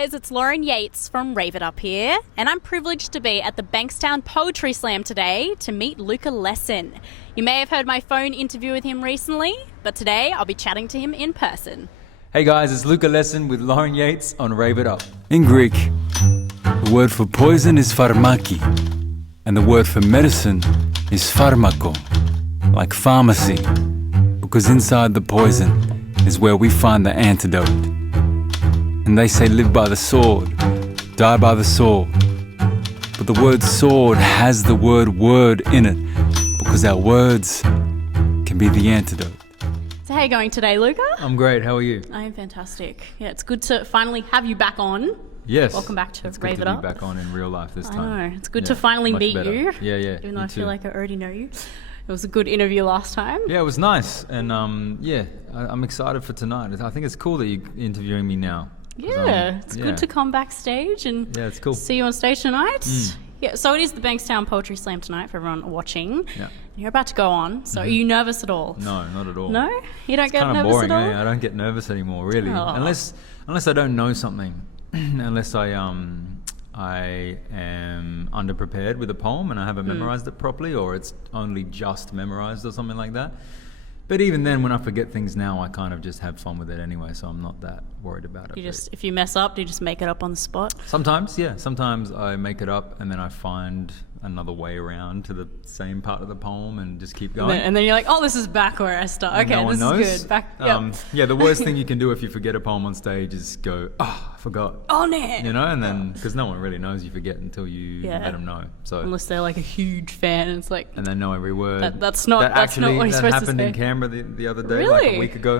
guys, it's Lauren Yeates from Rave It Up here, and I'm privileged to be at the Bankstown Poetry Slam today to meet Luka Lesson. You may have heard my phone interview with him recently, but today I'll be chatting to him in person. Hey guys, it's Luka Lesson with Lauren Yeates on Rave It Up. In Greek, the word for poison is pharmaki, and the word for medicine is pharmako, like pharmacy, because inside the poison is where we find the antidote. And they say live by the sword, die by the sword. But the word sword has the word word in it, because our words can be the antidote. So how are you going today, Luka? I'm great, how are you? I am fantastic. Yeah, it's good to finally have you back on. Yes. Welcome back to Rave It Up. It's good to be back on in real life this time. I know. It's good to finally meet better. you. Yeah. Even though I feel like I already know you. It was a good interview last time. Yeah, it was nice. And I'm excited for tonight. I think it's cool that you're interviewing me now. Yeah, it's good to come backstage and it's cool. see you on stage tonight. Yeah, so it is the Bankstown Poetry Slam tonight for everyone watching. Yeah. You're about to go on, so are you nervous at all? No, not at all. No? You don't get nervous boring, at all? I don't get nervous anymore, really. Oh. Unless I don't know something. Unless I am underprepared with a poem and I haven't memorized it properly, or it's only just memorized or something like that. But even then, when I forget things now, I kind of just have fun with it anyway, so I'm not that worried about it. If you mess up, do you just make it up on the spot? Sometimes, yeah. Sometimes I make it up and then I find another way around to the same part of the poem and just keep going. And then you're like, oh, this is back where I start. Okay, no this one knows. is good. Back. Yep. Yeah, the worst thing you can do if you forget a poem on stage is go, I forgot. Oh, no. You know, and then, because no one really knows you forget until you let them know. So unless they're like a huge fan, and it's like... And they know every word. That's not what you're supposed to say. That happened in Canberra the other day, Really? like a week ago.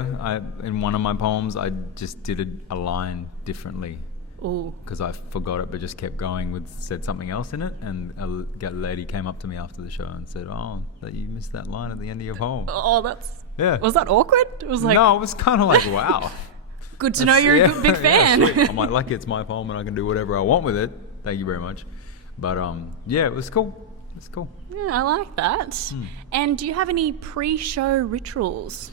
In one of my poems, I just did a line differently. Because I forgot it, but just kept going said something else in it, and a lady came up to me after the show and said, "Oh, that you missed that line at the end of your poem." Oh, was that awkward? It was like no, it was kind of like wow. Good to know you're a big fan. I'm like, lucky it's my poem and I can do whatever I want with it. Thank you very much. But it was cool. It's cool. Yeah, I like that. And do you have any pre-show rituals?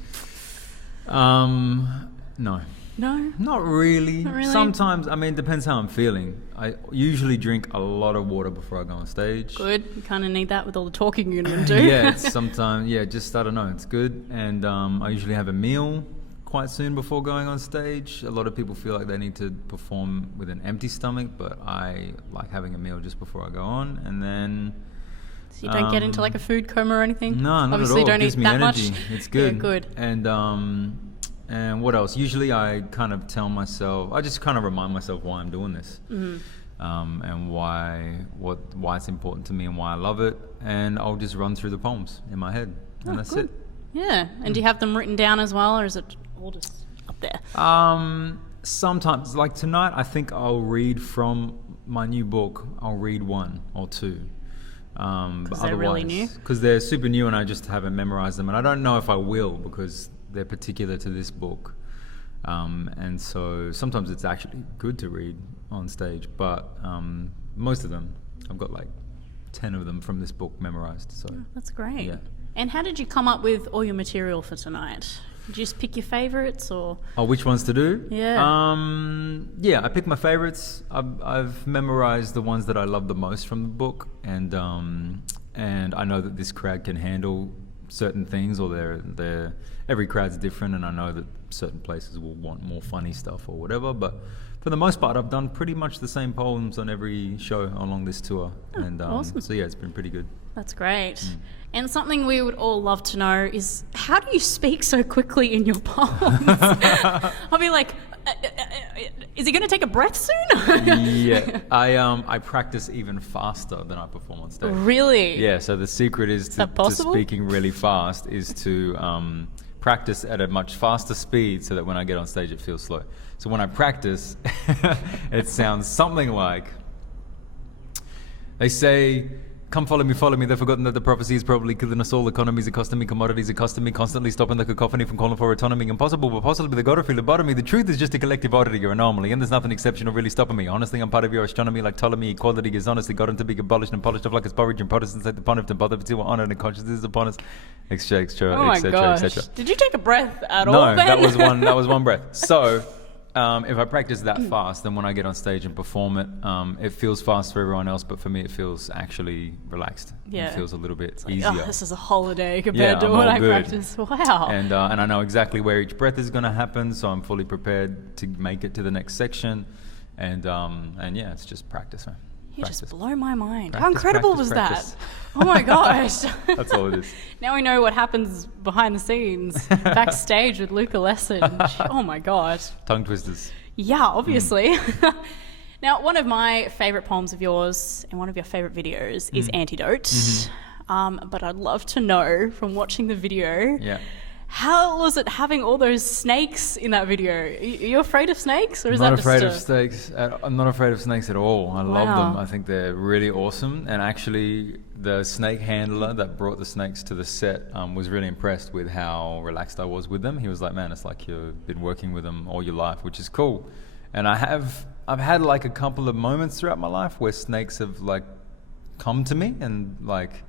No. No? Not really. Not really? Sometimes, it depends how I'm feeling. I usually drink a lot of water before I go on stage. Good. You kind of need that with all the talking you're going to do. Yeah, I don't know, it's good. And I usually have a meal quite soon before going on stage. A lot of people feel like they need to perform with an empty stomach, but I like having a meal just before I go on. And then... So you don't get into like a food coma or anything? No, not Obviously at all. Don't It gives eat me that energy. much. It's good. Yeah, good. And what else? Usually I kind of tell myself, I just kind of remind myself why I'm doing this. And why it's important to me and why I love it. And I'll just run through the poems in my head. And that's good. it. Yeah. And do you have them written down as well, or is it all just up there? Sometimes, like tonight, I think I'll read from my new book. I'll read one or two. Because they're really new? Because they're super new and I just haven't memorized them. And I don't know if I will, because they're particular to this book. And so sometimes it's actually good to read on stage, but most of them, I've got like 10 of them from this book memorized. So that's great. Yeah. And how did you come up with all your material for tonight? Did you just pick your favourites, or? Oh, which ones to do? Yeah. I picked my favourites. I've memorized the ones that I love the most from the book, and I know that this crowd can handle certain things, or every crowd's different, and I know that certain places will want more funny stuff or whatever, but for the most part I've done pretty much the same poems on every show along this tour. Awesome. So yeah, it's been pretty good. That's great. And something we would all love to know is, how do you speak so quickly in your poems? I'll be like, is he going to take a breath soon? Yeah, I practice even faster than I perform on stage. Really? Yeah, so the secret is to speaking really fast is to practice at a much faster speed so that when I get on stage it feels slow. So when I practice, it sounds something like, they say, come follow me, they've forgotten that the prophecy is probably killing us all. Economies are costing me, commodities are costing me, constantly stopping the cacophony from calling for autonomy. Impossible, but possibly they gotta feel lobotomy. The truth is just a collective oddity or anomaly, and there's nothing exceptional really stopping me. Honestly, I'm part of your astronomy like Ptolemy. Equality is honestly gotten to be abolished and polished off like it's porridge, and Protestants like the pontiff and bother to honor and consciousness is upon us, etc., oh my etc., gosh. etc. Did you take a breath at all? No, then? that was one breath. So if I practice that fast, then when I get on stage and perform it, it feels fast for everyone else, but for me it feels actually relaxed. Yeah. It feels a little bit It's like, easier. oh, this is a holiday compared to I'm what all I good. practice. Wow. And I know exactly where each breath is going to happen, so I'm fully prepared to make it to the next section. And yeah, it's just practice, man. You Practice. just blow my mind. Practice, How incredible practice, was practice. that? Oh my gosh. That's all it is. Now we know what happens behind the scenes, backstage with Luka Lesson. Oh my god. Tongue twisters. Yeah, obviously. Now, one of my favourite poems of yours and one of your favourite videos is Antidote. But I'd love to know from watching the video, Yeah. how was it having all those snakes in that video? Are you afraid of snakes, or is I'm not that afraid just of snakes. I'm not afraid of snakes at all. I love Wow. them. I think they're really awesome. And actually, the snake handler that brought the snakes to the set was really impressed with how relaxed I was with them. He was like, "Man, it's like you've been working with them all your life," which is cool. And I've had like a couple of moments throughout my life where snakes have like come to me, and like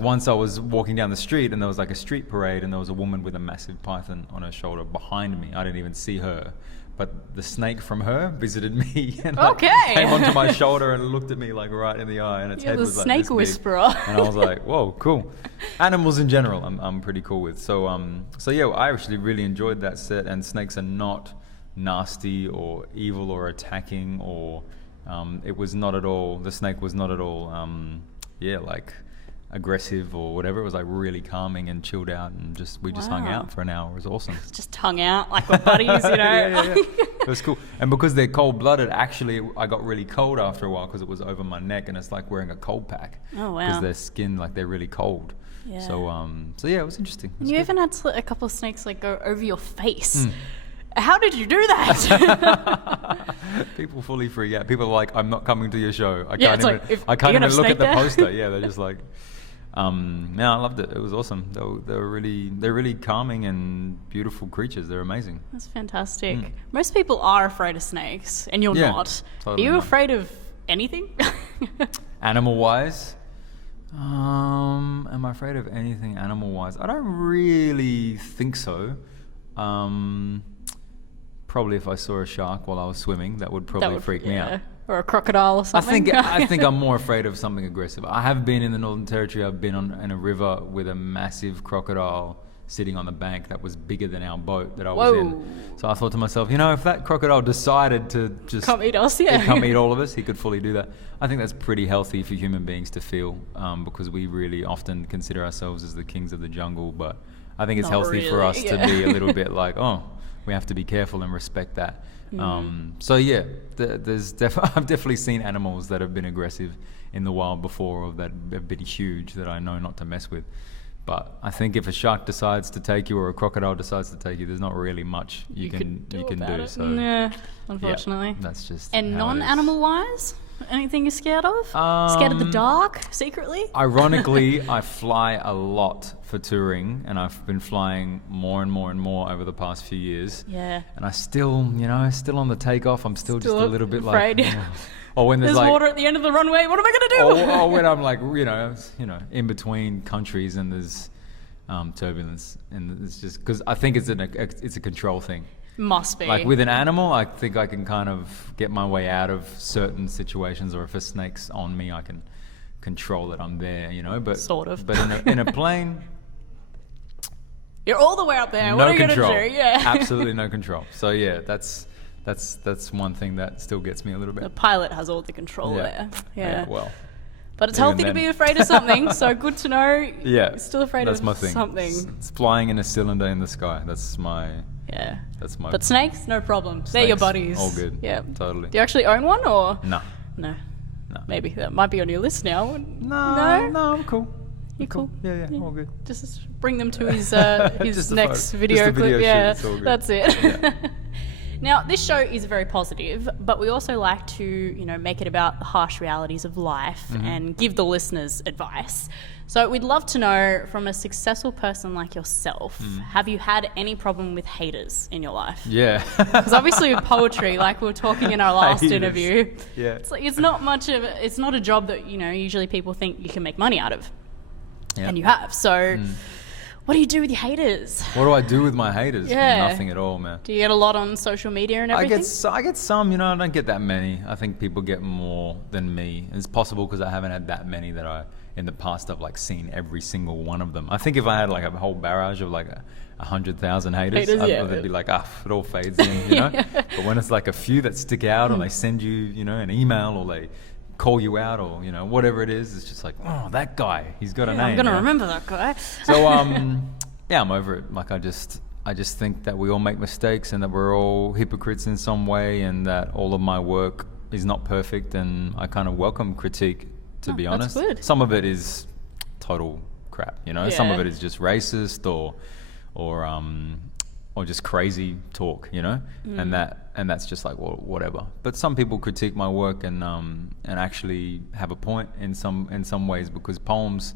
once I was walking down the street and there was like a street parade and there was a woman with a massive python on her shoulder behind me. I didn't even see her, but the snake from her visited me and like, Okay. came onto my shoulder and looked at me like right in the eye, and its You're head the was like snake this big. whisperer. And I was like, whoa, cool. Animals in general, I'm pretty cool with. So yeah, I actually really enjoyed that set, and snakes are not nasty or evil or attacking, or it was not at all, the snake was not at all like aggressive or whatever. It was like really calming and chilled out, and we just hung Wow. out for an hour. It was awesome. just hung out like we're buddies, you know? Yeah. It was cool. And because they're cold-blooded, actually I got really cold after a while because it was over my neck, and it's like wearing a cold pack. Oh, wow. Because their skin, like, they're really cold. Yeah. So yeah, it was interesting. It was You good. even had a couple of snakes like go over your face. How did you do that? People fully freak out. People are like, "I'm not coming to your show. I Yeah, can't it's even. like, if I can't you're even gonna look snake at the there." poster." Yeah, they're just like, no, I loved it. It was awesome. They're really calming and beautiful creatures. They're amazing. That's fantastic. Most people are afraid of snakes, and you're Yeah, not. totally Are you not. afraid of anything? Animal-wise, am I afraid of anything animal-wise? I don't really think so. Probably if I saw a shark while I was swimming, that would probably freak me out. Or a crocodile or something. I think I'm more afraid of something aggressive. I have been in the Northern Territory. I've been in a river with a massive crocodile sitting on the bank that was bigger than our boat that I was in. Whoa. So I thought to myself, if that crocodile decided to just Come eat us, yeah. come eat all of us, he could fully do that. I think that's pretty healthy for human beings to feel, because we really often consider ourselves as the kings of the jungle. But I think it's Not healthy for really, us to yeah. be a little bit like, we have to be careful and respect that. So yeah, I've definitely seen animals that have been aggressive in the wild before, or that have been huge that I know not to mess with. But I think if a shark decides to take you or a crocodile decides to take you, there's not really much you can do. about it. So Nah, yeah, unfortunately. that's just And how it is. non-animal wise? Anything you're scared of? Scared of the dark, secretly? Ironically, I fly a lot for touring, and I've been flying more and more and more over the past few years. Yeah. And I still, still on the takeoff, I'm still just a little bit afraid. like, or when There's like, water at the end of the runway. What am I going to do? or when I'm like, in between countries and there's turbulence, and it's just because I think it's a control thing. Must be. Like with an animal, I think I can kind of get my way out of certain situations, or if a snake's on me, I can control that I'm there, But Sort of. But in a plane, You're all the way up there. no What are you control. going to do? Yeah. Absolutely no control. So yeah, that's one thing that still gets me a little The bit. pilot has all the control Yeah. there. Yeah. Well. But it's even healthy to then. be afraid of something, so good to know. Yeah. You're still afraid that's of my thing. something. It's flying in a cylinder in the sky. That's my. Yeah. That's my. But snakes, no problem. They're your Snakes, buddies. all good. Yeah. Totally. Do you actually own one, or? No. No. No. Maybe that might be on your list now. No, I'm cool. You're cool. Yeah, all good. Just bring them to his Just a next photo. video Just a clip. video shoot, Yeah, it's all good. that's it. Yeah. Now, this show is very positive, but we also like to, make it about the harsh realities of life and give the listeners advice. So we'd love to know, from a successful person like yourself, have you had any problem with haters in your life? Yeah. Because obviously with poetry, like we were talking in our last Haters. interview, Yeah. it's like it's not a job that usually people think you can make money out of, Yeah. and you have. So, What do you do with your haters? What do I do with my haters? Yeah. Nothing at all, man. Do you get a lot on social media and everything? I get some, you know, I don't get that many. I think people get more than me. It's possible because I haven't had that many that in the past I've like seen every single one of them. I think if I had like a whole barrage of like 100,000 haters, I'd be like, it all fades in, you know? But when it's like a few that stick out or they send you, you know, an email or they call you out or, you know, whatever it is, it's just like, oh, that guy, he's got a name. I'm going to remember that guy. So, yeah, I'm over it. Like, I just think that we all make mistakes and that we're all hypocrites in some way and that all of my work is not perfect, and I kind of welcome critique, to be honest. That's good. Some of it is total crap, you know? Some of it is just racist or just crazy talk, you know, and that's just like, well, whatever. But some people critique my work and actually have a point in some ways, because poems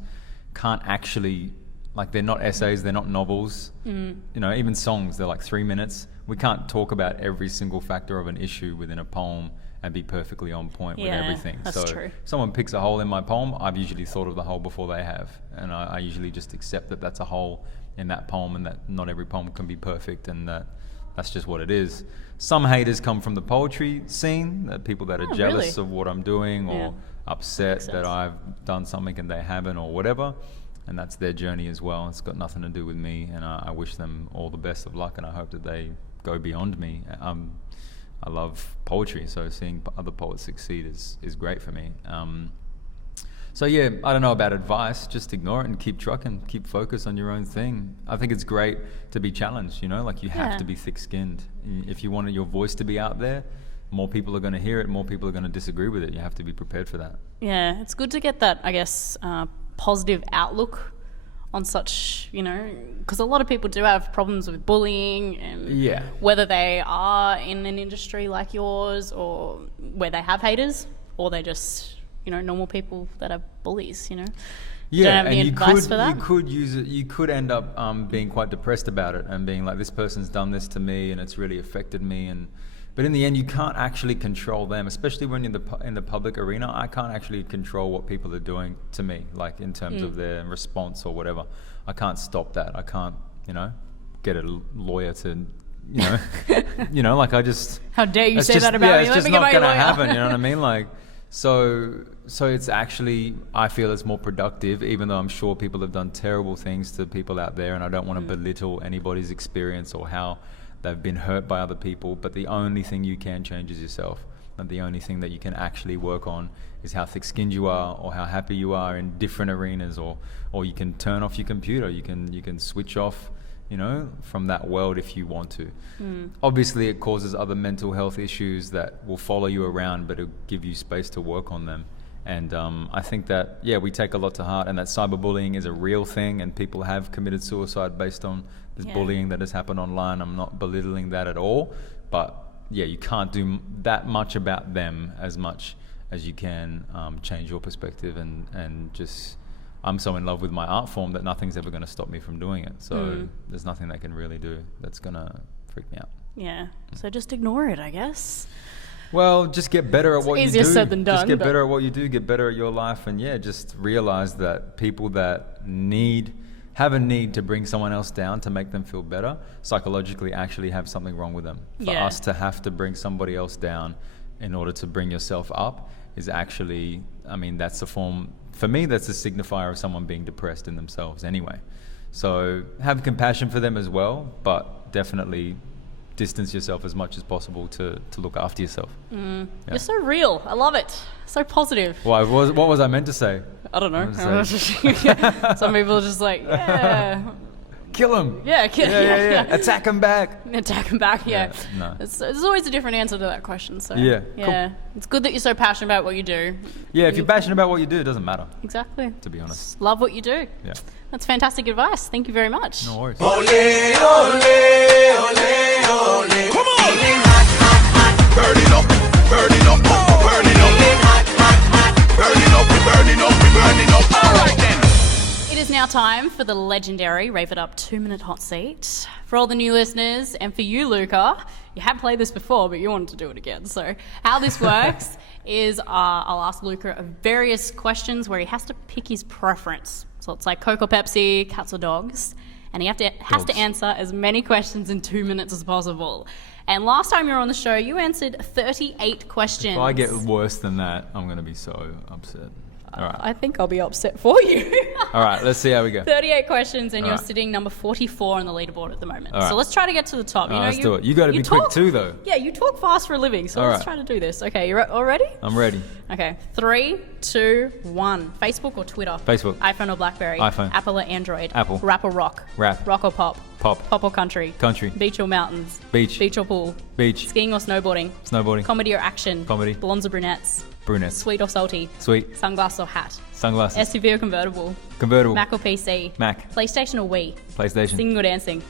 can't actually, like, they're not essays, they're not novels. You know, even songs, they're like 3 minutes. We can't talk about every single factor of an issue within a poem and be perfectly on point with everything. That's true. If someone picks a hole in my poem, I've usually thought of the hole before they have, and I usually just accept that that's a hole in that poem and that not every poem can be perfect, and that's just what it is. Some haters come from the poetry scene, people that are jealous of what I'm doing or upset that I've done something and they haven't or whatever, and that's their journey as well. It's got nothing to do with me, and I wish them all the best of luck, and I hope that they go beyond me. I love poetry, so seeing other poets succeed is great for me. So yeah, I don't know about advice, just ignore it and keep trucking, keep focused on your own thing. I think it's great to be challenged, you know, like you have to be thick-skinned. If you want your voice to be out there, more people are going to hear it, more people are going to disagree with it. You have to be prepared for that. Yeah, it's good to get that, I guess, positive outlook on such, you know, because a lot of people do have problems with bullying, and whether they are in an industry like yours or where they have haters or they just, you know, normal people that are bullies, you know. Yeah, don't have any advice for that? You could use it. You could end up being quite depressed about it and being like, this person's done this to me and it's really affected me. But in the end, you can't actually control them, especially when you're in the public arena. I can't actually control what people are doing to me, like in terms of their response or whatever. I can't stop that. I can't, you know, get a lawyer to, you know, you know, like I just. How dare you say that about me? It's just not going to happen. You know what I mean? Like, so it's actually, I feel it's more productive, even though I'm sure people have done terrible things to people out there, and I don't want to belittle anybody's experience or how they've been hurt by other people, but the only thing you can change is yourself. And the only thing that you can actually work on is how thick-skinned you are or how happy you are in different arenas, or you can turn off your computer, you can switch off, you know, from that world if you want to. Obviously it causes other mental health issues that will follow you around, but it'll give you space to work on them. And I think that, we take a lot to heart, and that cyberbullying is a real thing, and people have committed suicide based on this bullying that has happened online. I'm not belittling that at all, but you can't do that much about them as much as you can change your perspective, and just, I'm so in love with my art form that nothing's ever going to stop me from doing it. So there's nothing that can really do that's going to freak me out. Yeah, so just ignore it, I guess. Well, just get better at what you do. Easier said than done. Just get better at what you do, get better at your life, and just realize that people that have a need to bring someone else down to make them feel better, psychologically actually have something wrong with them. For us to have to bring somebody else down in order to bring yourself up is actually, I mean, that's a form, for me, that's a signifier of someone being depressed in themselves anyway. So have compassion for them as well, but definitely distance yourself as much as possible to look after yourself. You're so real. I love it. So positive. What was I meant to say? I don't know. Some people are just like, kill him. Yeah. Attack him back. No. There's always a different answer to that question. So cool. It's good that you're so passionate about what you do. Yeah, if you're passionate about what you do, it doesn't matter. Exactly. To be honest. Just love what you do. Yeah. That's fantastic advice. Thank you very much. No worries. Ole, ole, ole, ole. Come on! Burning up, burning up, burning up. Burning up, burning up, burning up. All right then. It is now time for the legendary Rave It Up 2-minute hot seat. For all the new listeners, and for you, Luka, you have played this before, but you wanted to do it again. So how this works is I'll ask Luka various questions where he has to pick his preference. So it's like Coke or Pepsi, cats or dogs. and he has to answer as many questions in 2 minutes as possible. And last time you were on the show, you answered 38 questions. If I get worse than that, I'm going to be so upset. All right. I think I'll be upset for you. All right, let's see how we go. 38 questions, and All you're right. sitting number 44 on the leaderboard at the moment. All right. So let's try to get to the top. Let's do it. You got to be quick too, though. Yeah, you talk fast for a living, so All let's right. try to do this. Okay, you all ready? I'm ready. Okay, 3, 2, 1. Facebook or Twitter? Facebook. iPhone or BlackBerry? iPhone. Apple or Android? Apple. Rap or rock? Rap. Rock or pop? Pop. Pop or country? Country. Beach or mountains? Beach. Beach or pool? Beach. Skiing or snowboarding? Snowboarding. Comedy or action? Comedy. Blondes or brunettes? Brunettes. Sweet or salty? Sweet. Sunglasses or hat? Sunglasses. SUV or convertible? Convertible. Mac or PC? Mac. PlayStation or Wii? PlayStation. Singing or dancing?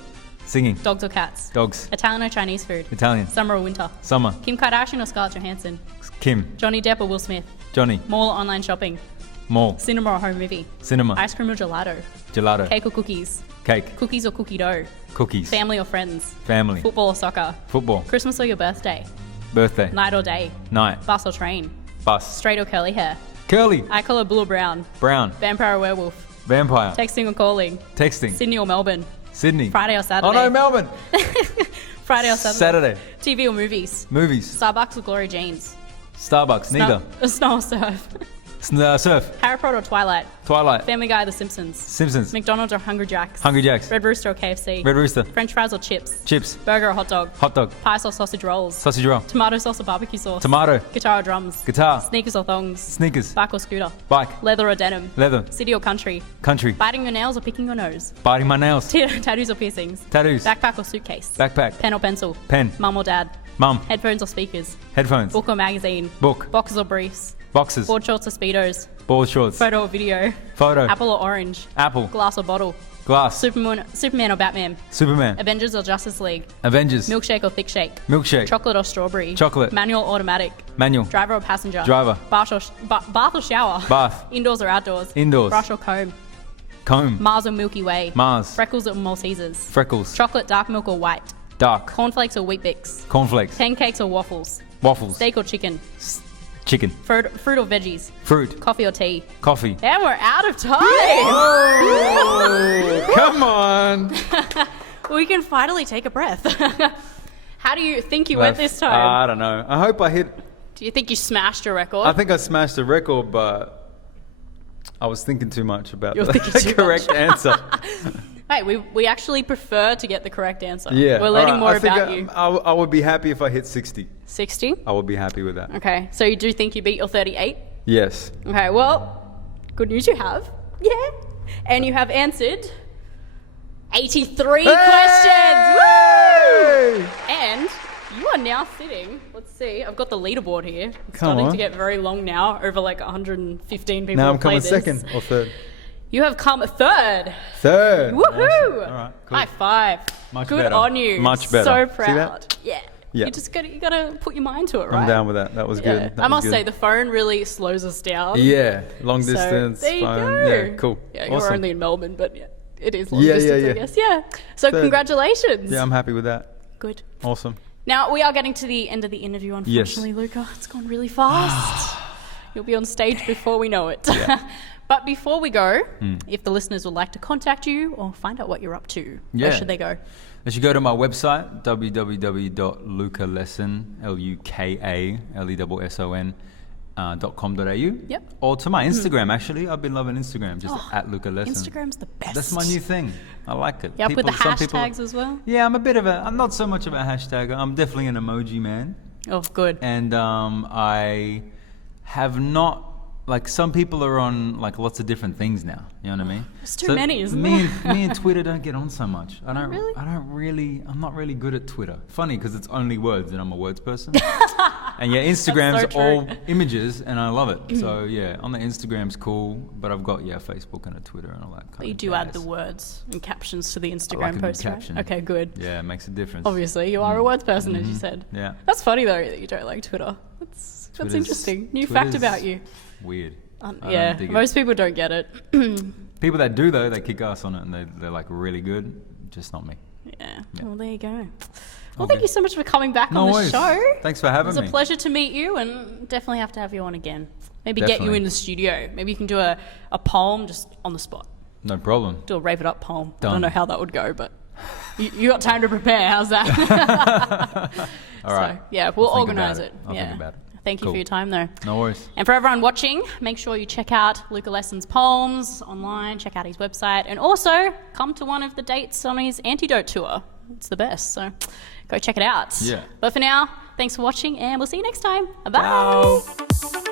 Singing. Dogs or cats? Dogs. Italian or Chinese food? Italian. Summer or winter? Summer. Kim Kardashian or Scarlett Johansson? Kim. Johnny Depp or Will Smith? Johnny. Mall or online shopping? Mall. Cinema or home movie? Cinema. Ice cream or gelato? Gelato. Cake or cookies? Cake. Cookies or cookie dough? Cookies. Family or friends? Family. Football or soccer? Football. Christmas or your birthday? Birthday. Night or day? Night. Bus or train? Bus. Straight or curly hair? Curly. Eye colour blue or brown? Brown. Vampire or werewolf? Vampire. Texting or calling? Texting. Sydney or Melbourne? Sydney. Friday or Saturday? Oh no, Melbourne. Friday or Saturday? Saturday. TV or movies? Movies. Starbucks or Glory Jeans? Starbucks. Neither. Snow or surf? Surf. Harry Potter or Twilight? Twilight. Family Guy or The Simpsons? Simpsons. McDonald's or Hungry Jack's? Hungry Jacks. Red Rooster or KFC? Red Rooster. French fries or chips? Chips. Burger or hot dog? Hot dog. Pie sauce, sausage rolls? Sausage roll. Tomato sauce or barbecue sauce? Tomato. Guitar or drums? Guitar. Sneakers or thongs? Sneakers. Bike or scooter? Bike. Leather or denim? Leather. City or country? Country. Biting your nails or picking your nose? Biting my nails. Tattoos or piercings? Tattoos. Backpack or suitcase? Backpack. Pen or pencil? Pen. Mum or dad? Mum. Headphones or speakers? Headphones. Book or magazine? Book. Boxers or briefs? Boxes. Board shorts or speedos? Board shorts. Photo or video? Photo. Apple or orange? Apple. Glass or bottle? Glass. Superman or Batman? Superman. Avengers or Justice League? Avengers. Milkshake or thick shake? Milkshake. Chocolate or strawberry? Chocolate. Manual or automatic? Manual. Driver or passenger? Driver. Bath or shower? Bath. Indoors or outdoors? Indoors. Brush or comb? Comb. Mars or Milky Way? Mars. Freckles or Maltesers? Freckles. Chocolate, dark milk or white? Dark. Cornflakes or Wheat Bix? Cornflakes. Pancakes or waffles? Waffles. Steak or chicken? Chicken. Fruit or veggies? Fruit. Coffee or tea? Coffee. And we're out of time! Oh, come on. We can finally take a breath. How do you think you went this time? I don't know. I hope I hit. Do you think you smashed your record? I think I smashed the record, but I was thinking too much about You're thinking the too correct answer. Hey, we actually prefer to get the correct answer. Yeah. We're learning Alright, more I think about you. I would be happy if I hit 60. 60? I would be happy with that. Okay, so you do think you beat your 38? Yes. Okay, well, good news you have. Yeah. And you have answered 83 questions. Woo! And you are now sitting, let's see, I've got the leaderboard here. It's Come starting on. to get very long now, over like 115 people Now have I'm coming played this. second or third. You have come third. Third. Woohoo! Awesome. All right, cool. High five. Much Good better. on you. Much better. So See proud. that? Yeah. Yeah. You gotta put your mind to it, right? I'm down with that. That was good. Yeah. That I was must good. say the phone really slows us down. Yeah, long So, distance. there you phone. go. Yeah, cool. Yeah, you're Awesome. only in Melbourne, but yeah, it is long Yeah, distance, yeah, I yeah. guess. Yeah. So Third. congratulations. Yeah, I'm happy with that. Good. Awesome. Now we are getting to the end of the interview, unfortunately, Luka. It's gone really fast. You'll be on stage before we know it. But before we go, if the listeners would like to contact you or find out what you're up to, where should they go? They should go to my website, www.lukalesson, LUKALESSON.com.au. Yep. Or to my Instagram, actually. I've been loving Instagram, just at Luka Lesson. Instagram's the best. That's my new thing. I like it. You up with the some people- hashtags as well? Yeah, I'm not so much of a hashtagger. I'm definitely an emoji man. Oh, good. And I have not, like, some people are on like lots of different things now. You know what I mean? There's too many, isn't me there? me and Twitter don't get on so much. I'm not really good at Twitter. Funny, because it's only words and I'm a words person. And yeah, Instagram's so true. all images and I love it. So yeah, on the Instagram's cool, but I've got Facebook and a Twitter and all that kind But of you do jazz. add the words and captions to the I Instagram like a good post, right? caption. Okay, good. Yeah, it makes a difference. Obviously, you are a words person, as you said. Yeah. That's funny though that you don't like Twitter. That's Twitter's- interesting. New fact Twitter's about you. Weird. I Yeah, don't dig it. most people don't get it. People that do though, they kick ass on it and they're like really good. Just not me. Yeah. Well, there you go. Well, Okay. thank you so much for coming back No on the worries. show. Thanks for It having was me. a pleasure to meet you, and definitely have to have you on again. Maybe get you Definitely. in the studio. Maybe you can do a poem just on the spot. No problem. Do a Rave It Up poem. Done. I don't know how that would go, but you got time to prepare. How's that? All right. So, yeah, we'll I'll think organise about it. I'll yeah. think about it. Thank you Cool. for your time, though. No worries. And for everyone watching, make sure you check out Luka Lesson's poems online, check out his website, and also come to one of the dates on his Antidote tour. It's the best, so go check it out. Yeah. But for now, thanks for watching, and we'll see you next time. Bye. Ciao.